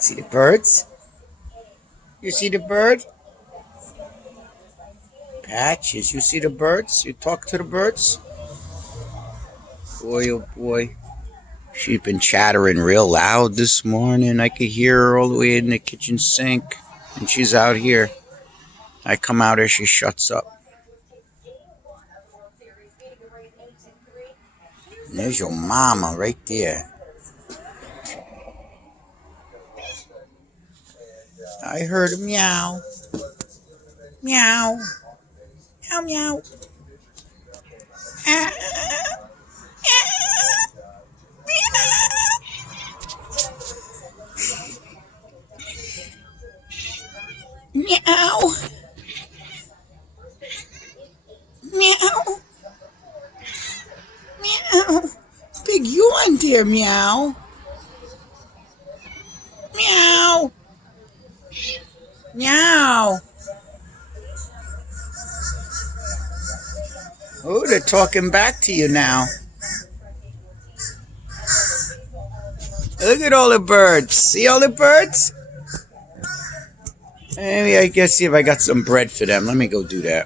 See the birds? You see the bird? Patches, you see the birds? You talk to the birds? Boy, oh boy. She's been chattering real loud this morning. I could hear her all the way in the kitchen sink. And she's out here. I come out here, she shuts up. And there's your mama right there. I heard a meow. Meow. Meow, meow. Ah. Meow. Meow. Meow. Big yawn there, meow. Meow. Meow. Oh, they're talking back to you now. Look at all the birds. See all the birds? Maybe I guess see if I got some bread for them. Let me go do that.